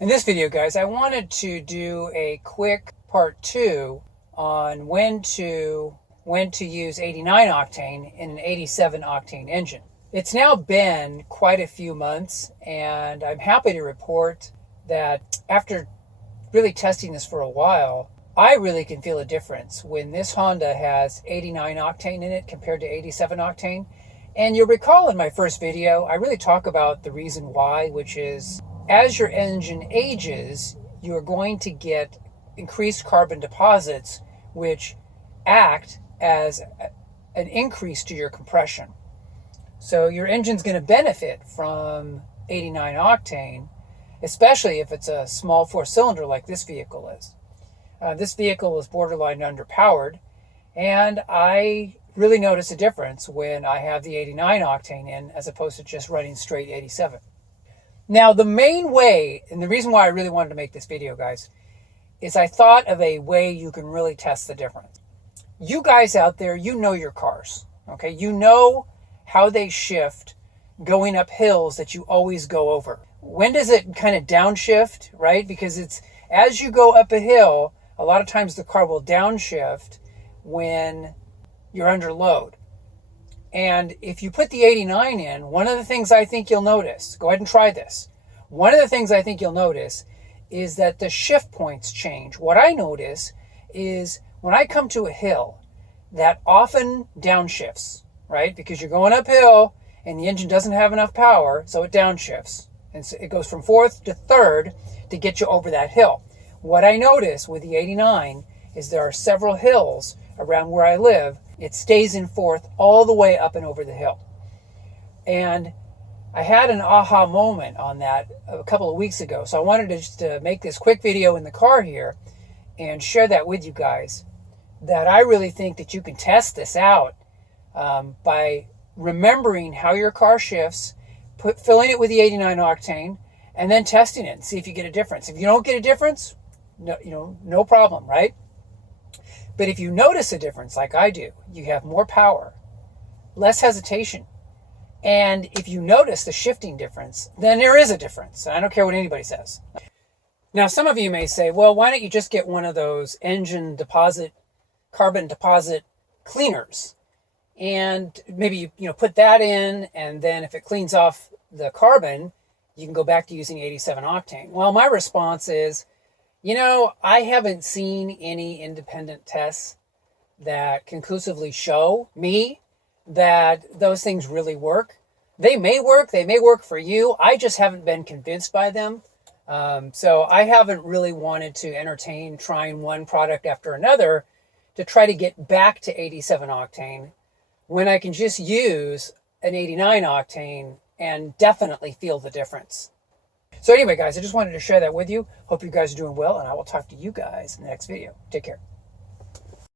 In this video, guys, I wanted to do a quick part 2 on when to use 89 octane in an 87 octane engine. It's now been quite a few months, and I'm happy to report that after really testing this for a while, I really can feel a difference when this Honda has 89 octane in it compared to 87 octane. And you'll recall in my first video, I really talk about the reason why, which is as your engine ages, you're going to get increased carbon deposits, which act as an increase to your compression. So your engine's going to benefit from 89 octane, especially if it's a small four-cylinder like this vehicle is. This vehicle is borderline underpowered, and I really notice a difference when I have the 89 octane in as opposed to just running straight 87. Now, the main way, and the reason why I really wanted to make this video, guys, is I thought of a way you can really test the difference. You guys out there, you know your cars, okay? You know how they shift going up hills that you always go over. When does it kind of downshift, right? Because it's as you go up a hill, a lot of times the car will downshift when you're under load. And if you put the 89 in, one of the things I think you'll notice, go ahead and try this. One of the things I think you'll notice is that the shift points change. What I notice is when I come to a hill, that often downshifts, right? Because you're going uphill and the engine doesn't have enough power, so it downshifts. And so it goes from fourth to third to get you over that hill. What I notice with the 89 is there are several hills around where I live. It stays in fourth all the way up and over the hill. And I had an aha moment on that a couple of weeks ago. So I wanted to just make this quick video in the car here and share that with you guys, that I really think that you can test this out by remembering how your car shifts, filling it with the 89 octane, and then testing it and see if you get a difference. If you don't get a difference, no problem, right? But if you notice a difference like I do, you have more power, less hesitation. And if you notice the shifting difference, then there is a difference. And I don't care what anybody says. Now, some of you may say, well, why don't you just get one of those carbon deposit cleaners? And maybe you put that in, and then if it cleans off the carbon, you can go back to using 87 octane. Well, my response is, I haven't seen any independent tests that conclusively show me that those things really work. They may work for you. I just haven't been convinced by them. So I haven't really wanted to entertain trying one product after another to try to get back to 87 octane when I can just use an 89 octane and definitely feel the difference. So anyway, guys, I just wanted to share that with you. Hope you guys are doing well, and I will talk to you guys in the next video. Take care.